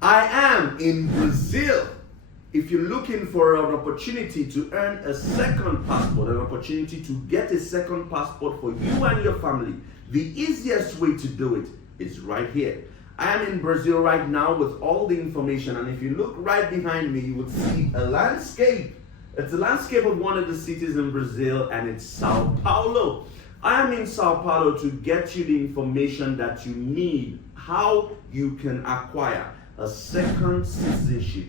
I am in Brazil. If you're looking for an opportunity to earn a second passport, an opportunity to get a second passport for you and your family, the easiest way to do it is right here. I am in Brazil right now with all the information, and if you look right behind me, you would see a landscape. It's a landscape of one of the cities in Brazil, and it's Sao Paulo. I am in Sao Paulo to get you the information that you need, how you can acquire a second citizenship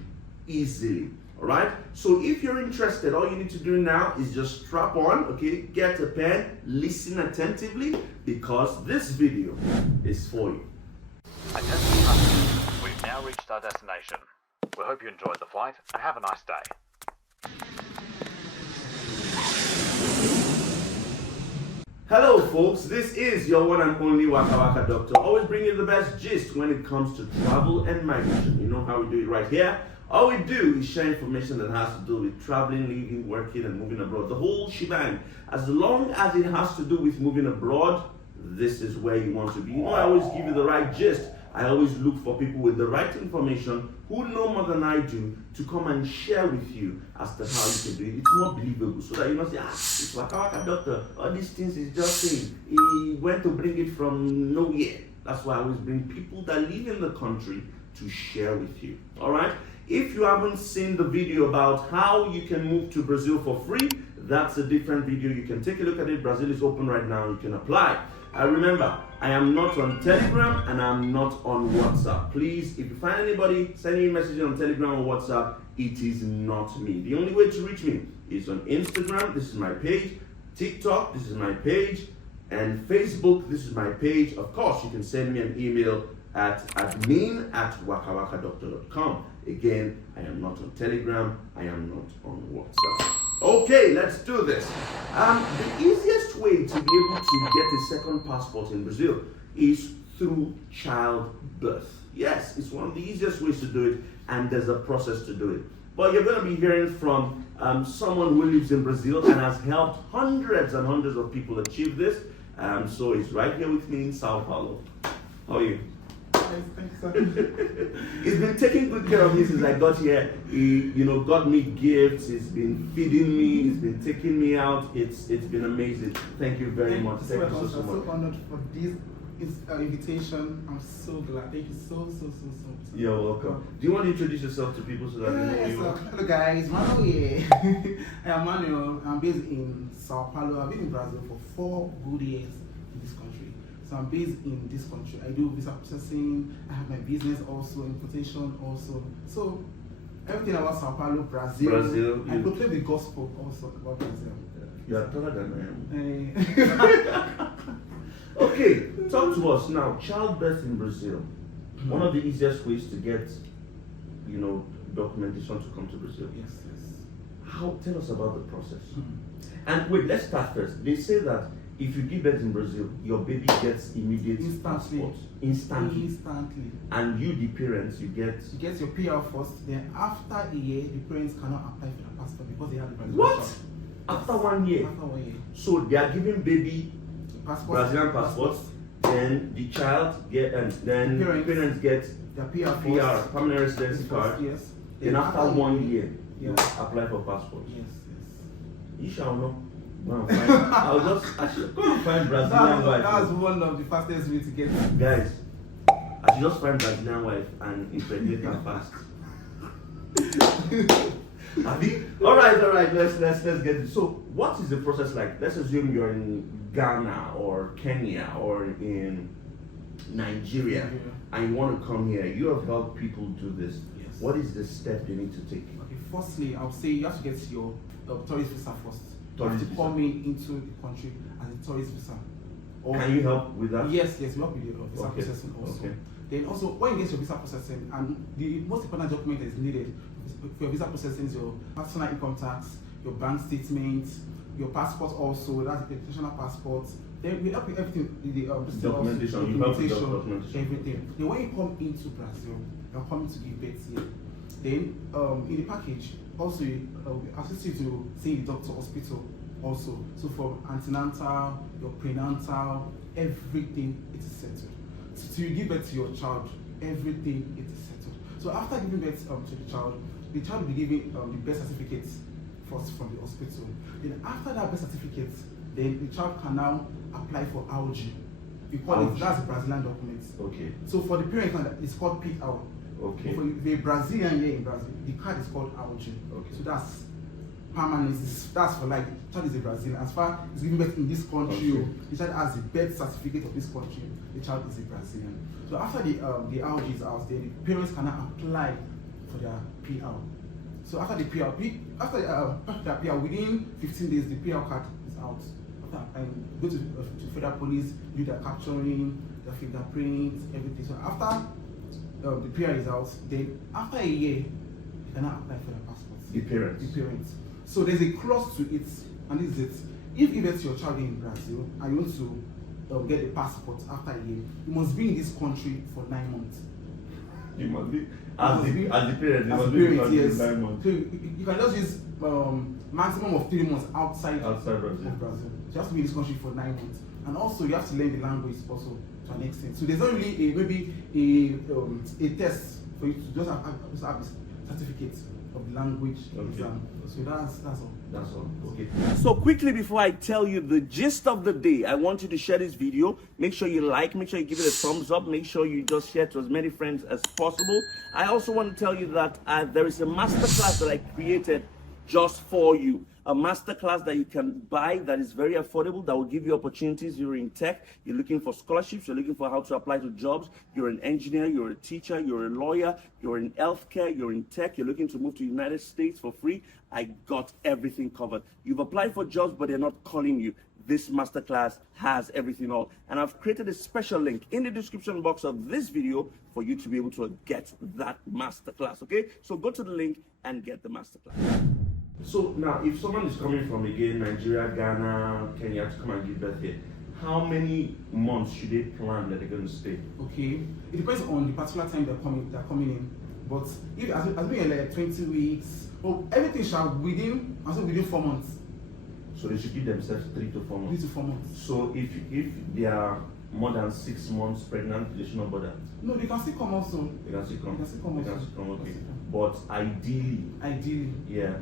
easily. All right, so if you're interested, all you need to do now is just strap on, okay, get a pen, listen attentively, because this video is for you. Attention passengers, we've now reached our destination. We hope you enjoyed the flight and have a nice day. Hello folks, this is your one and only Wakawaka Doctor, always bringing you the best gist when it comes to travel and migration. You know how we do it right here. All we do is share information that has to do with traveling, living, working, and moving abroad. The whole shebang. As long as it has to do with moving abroad, this is where you want to be. You know, I always give you the right gist. I always look for people with the right information who know more than I do to come and share with you as to how you can do it. It's more believable, so that you don't say, it's Wakawaka Doctor. All these things is just saying. He went to bring it from nowhere. That's why I always bring people that live in the country to share with you. All right? If you haven't seen the video about how you can move to Brazil for free, that's a different video. You can take a look at it. Brazil is open right now. You can apply. Remember, I am not on Telegram and I'm not on WhatsApp. Please, if you find anybody sending me messages on Telegram or WhatsApp, it is not me. The only way to reach me is on Instagram. This is my page. TikTok, this is my page. And Facebook, this is my page. Of course, you can send me an email at admin@wakawakadoctor.com. Again, I am not on Telegram. I am not on WhatsApp. Okay, let's do this. The easiest way to be able to get a second passport in Brazil is through childbirth. Yes, it's one of the easiest ways to do it, and there's a process to do it. But you're going to be hearing from someone who lives in Brazil and has helped hundreds and hundreds of people achieve this. So he's right here with me in Sao Paulo. How are you? He's been taking good care of me since I got here. He, got me gifts. He's been feeding me. He's been taking me out. It's been amazing. Thank you very much. Thank you so much. I'm so honored for this invitation. I'm so glad. Thank you so. You're welcome. Do you want to introduce yourself to people so that they know you are? Hello guys, Manuel here. I am Manuel. I'm based in Sao Paulo. I've been in Brazil for 4 good years in this country. So I'm based in this country. I do visa processing. I have my business also, importation also. So everything about Sao Paulo, Brazil. I proclaim the gospel also about Brazil. You are taller than I am. Okay, talk to us now. Childbirth in Brazil. One of the easiest ways to get, documentation to come to Brazil. Yes. Tell us about the process. And wait, let's start first. They say that if you give birth in Brazil, your baby gets immediate passport. Instantly. And you, the parents, you get your PR first. Then after a year, the parents cannot apply for the passport because they have the Brazilian What? passport. After 1 year? After 1 year. So they are giving baby Brazilian passports. Then the child parents get their PR permanent residency card. Yes. Then after 1 year, you Yes. apply for passport. Yes. You shall know. I'll just find Brazilian wife. That's one of the fastest ways to get. Guys, I should just find Brazilian wife and impregnate her fast. All right. Let's get it. So, what is the process like? Let's assume you're in Ghana or Kenya or in Nigeria, and you want to come here. You have helped people do this. Yes. What is the step they need to take? Okay, firstly, I would say you have to get your tourist visa first. Tourist visa. Come into the country as a tourist visa. Can you help with that? Yes, we help with the visa processing also. Okay. Then also, when you get your visa processing, and the most important document that is needed for your visa processing is your personal income tax, your bank statement, your passport also, that's the international passport. Then we help with everything, the documentation, everything. Then when you come into Brazil, you're coming to give birth here. Then in the package, also we assist you to see the doctor, hospital also. So from antenatal, your prenatal, everything it is settled. So you give birth to your child, everything it is settled. So after giving birth to the child will be given the birth certificate first from the hospital. Then after that birth certificate, then the child can now apply for AUG. We call it, that's a Brazilian document. Okay. So for the parent, it's called PR. Okay. For the Brazilian here in Brazil, the card is called AUG. Okay. So that's permanent. That's for life. The child is a Brazilian. As far as giving birth in this country, the child has the birth certificate of this country. The child is a Brazilian. So after the AUG is out, then the parents can now apply for their PR. So after the PR, after the PR, within 15 days, the PR card is out. And go to federal police, do their capturing, their fingerprints, everything. So after the PR is out, then after a year, you can now apply for their passports. The parents. The parents. So there's a clause to it, and this is it. If you get your child in Brazil and you want to get the passport after a year, you must be in this country for 9 months. You must be as the parent. You must be in the yes. 9 months. So you can just use maximum of 3 months outside Brazil. You have to be in this country for 9 months, and also you have to learn the language also to an extent. So there's not really a test for you to just have this certificate of the language exam. So that's all. That's all. Okay. So quickly before I tell you the gist of the day, I want you to share this video. Make sure you like, make sure you give it a thumbs up, make sure you just share to as many friends as possible. I also want to tell you that there is a masterclass that I created just for you. A masterclass that you can buy that is very affordable, that will give you opportunities. You're in tech, you're looking for scholarships, you're looking for how to apply to jobs, you're an engineer, you're a teacher, you're a lawyer, you're in healthcare, you're in tech, you're looking to move to the United States for free. I got everything covered. You've applied for jobs, but they're not calling you. This masterclass has everything all. And I've created a special link in the description box of this video for you to be able to get that masterclass, okay? So go to the link and get the masterclass. So now, if someone is coming from, again, Nigeria, Ghana, Kenya to come and give birth here, how many months should they plan that they're going to stay? Okay, it depends on the particular time they're coming in. But if as being like 20 weeks, well, everything shall within 4 months. So they should give themselves 3 to 4 months. 3 to 4 months. So if they are more than 6 months pregnant, they should not bother. No, they can still come also. They can still come. They can still come. Okay. But ideally, yeah,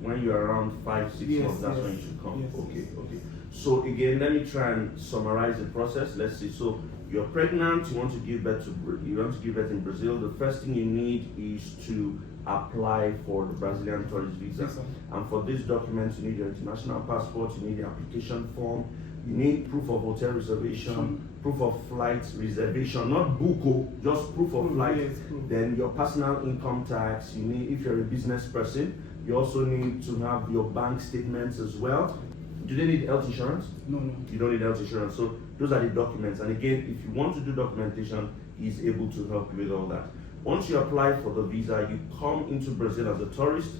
when you're around 5, 6 months, that's when you should come. Yes, okay. So again, let me try and summarize the process. Let's see. So you're pregnant. You want to give birth in Brazil. The first thing you need is to apply for the Brazilian tourist visa. Yes, and for these documents, you need your international passport. You need the application form. You need proof of hotel reservation, proof of flight reservation, not buko, just proof of flight. Yes, then your personal income tax. You need, if you're a business person, you also need to have your bank statements as well. Do they need health insurance? No. You don't need health insurance. So those are the documents. And again, if you want to do documentation, he's able to help you with all that. Once you apply for the visa, you come into Brazil as a tourist.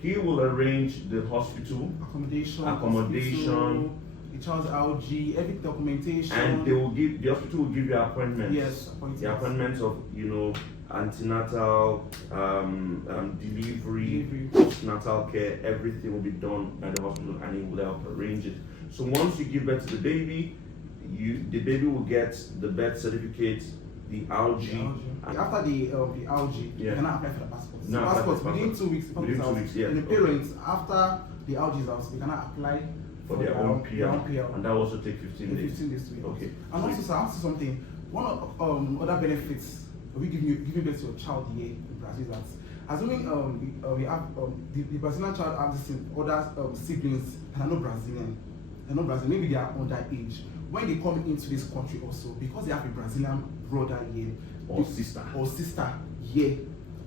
He will arrange the hospital, accommodation, the child's AUG, every documentation. And the hospital will give you appointments. Yes, appointments. The appointments of, antenatal, delivery, postnatal care, everything will be done by the hospital, and it will help arrange it. So once you give birth to the baby, the baby will get the birth certificate, the AUG. After the AUG, you cannot apply for the passport. So passport within 2 weeks. Within 2 weeks, yeah. And the parents, after the AUG is out, they cannot apply for their own PR. And that will also take 15 days. 15 days to be okay. And also, sir, I'll say something. One of other benefits of giving birth to a child here in Brazil is that, assuming we have the Brazilian child has other siblings that are not Brazilian. They're not Brazilian. Maybe they are underage. When they come into this country also, because they have a Brazilian brother here, or sister here,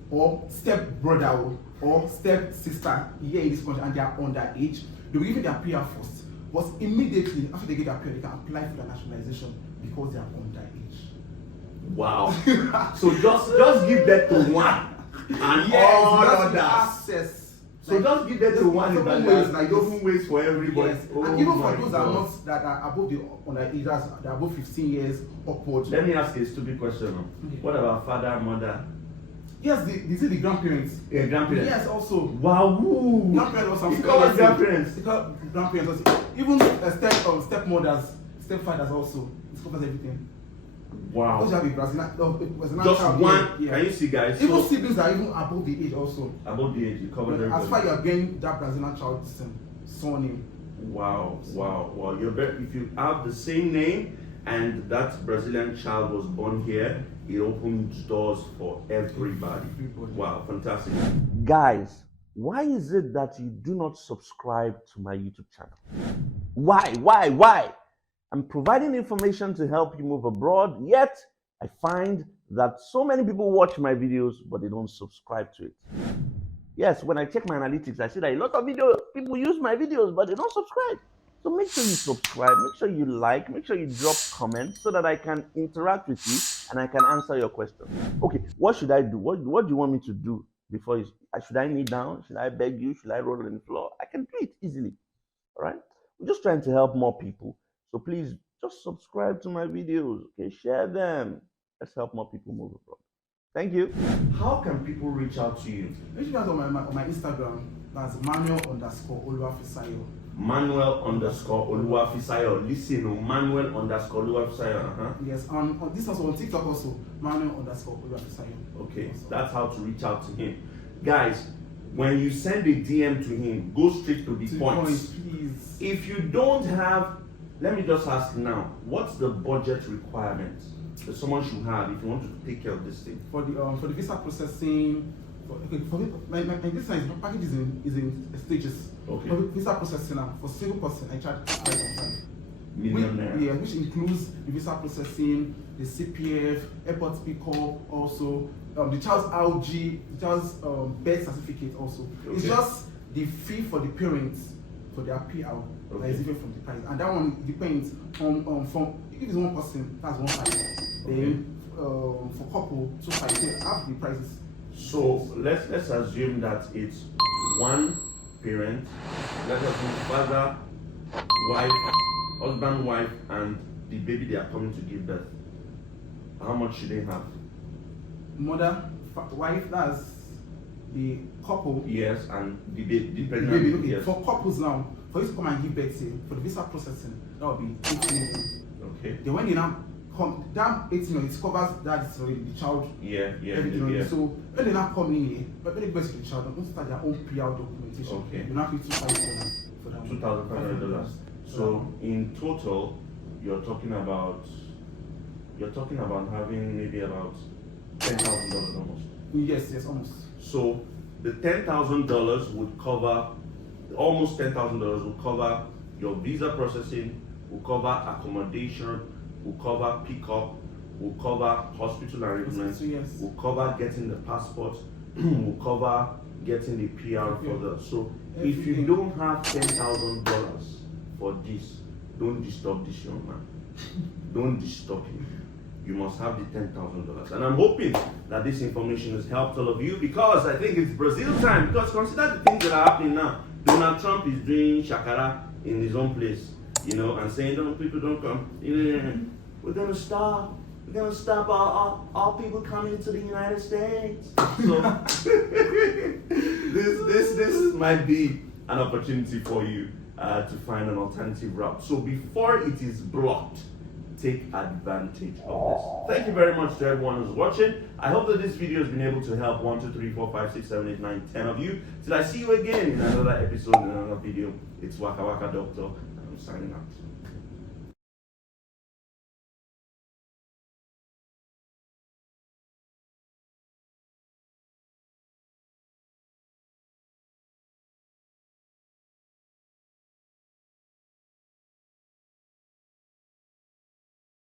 or step brother or step sister here in this country, and they are underage, they will give you their PR first. But immediately after they get their PR, they can apply for their nationalization because they are underage. Wow. So just give that to one and all others. Access. So just give that to one in Bangladesh, like open ways for everybody. Yes. And even for those that are above the underage, that are above 15 years upwards. Let me ask a stupid question. Okay. What about father, mother? Yes, the grandparents. Yeah, grandparents. Yes, also. Wow. Grandparents also. Because grandparents. Because grandparents also. Even stepmothers, stepfathers also. It covers everything. Wow. Because you have a Brazilian Just child one. here, yeah. Can you see, guys? Even So, siblings are even above the age also. above the age, you covered But everybody. as far as you are getting that Brazilian child's surname. Wow, wow, wow. You're very, if you have the same name and that Brazilian child was born here, it opens doors for everybody. Wow, fantastic. Guys, why is it that you do not subscribe to my YouTube channel? Why? I'm providing information to help you move abroad, yet I find that so many people watch my videos, but they don't subscribe to it. Yes, when I check my analytics, I see that a lot of people use my videos, but they don't subscribe. So make sure you subscribe, make sure you like, make sure you drop comments so that I can interact with you and I can answer your questions. Okay, what should I do? What do you want me to do before you? Should I kneel down? Should I beg you? Should I roll on the floor? I can do it easily. All right? We're just trying to help more people. So please just subscribe to my videos. Okay, share them. Let's help more people move abroad. Thank you. How can people reach out to you? Reach out on my Instagram. That's Manuel_Oluwafisayo. Manuel_Oluwafisayo. Listen, Manuel_Oluwafisayo. Yes, this also on TikTok also, Manuel_Oluwafisayo. Okay, also. that's how to reach out to him. Guys, when you send a DM to him, go straight to the point. Please. If you don't have, let me just ask now, what's the budget requirement that someone should have if you want to take care of this thing? For the visa processing, my package is in stages. Okay. For visa processing now, for single person, I charge 5,000. Millionaire. Which includes the visa processing, the CPF, airport pickup, also the child's RG, the child's birth certificate also. Okay. It's just the fee for the parents for their PR that is different from the price, and that one depends on from if it's one person, that's 1,500. Then for couple, 2,500. Half the prices. So let's assume that it's one parent, let us say father, wife, husband, wife, and the baby they are coming to give birth. How much should they have? Mother, wife, that's the couple. Yes, and the baby, Baby, okay. yes. For couples now, for you to come and give birth, say, for the visa processing, that will be 8 million. Okay. Then when they now come, that 8 million, it covers that is already the child. Yeah. Everything already. So when they now come in here, but when they birth the child, they're going to start their own PR documentation. Okay. You now pay $2,500 for that. $2,500. So in total, you're talking about having maybe about $10,000 almost. Yes, almost. So the $10,000 would cover, almost $10,000 will cover your visa processing, will cover accommodation, will cover pickup, will cover hospital arrangements, Yes. will cover getting the passport, will cover getting the PR for the. So if you don't have $10,000 for this, don't disturb this young man. Don't disturb him. You must have the $10,000. And I'm hoping that this information has helped all of you, because I think it's Brazil time. Because consider the things that are happening now. Donald Trump is doing shakara in his own place, and saying, people don't come. We're gonna stop all people coming to the United States. So this might be an opportunity for you to find an alternative route. So before it is blocked, take advantage of this. Thank you very much to everyone who's watching. I hope that this video has been able to help 1, 2, 3, 4, 5, 6, 7, 8, 9, 10 of you. Till I see you again in another episode, in another video. It's Wakawaka Doctor, and I'm signing out.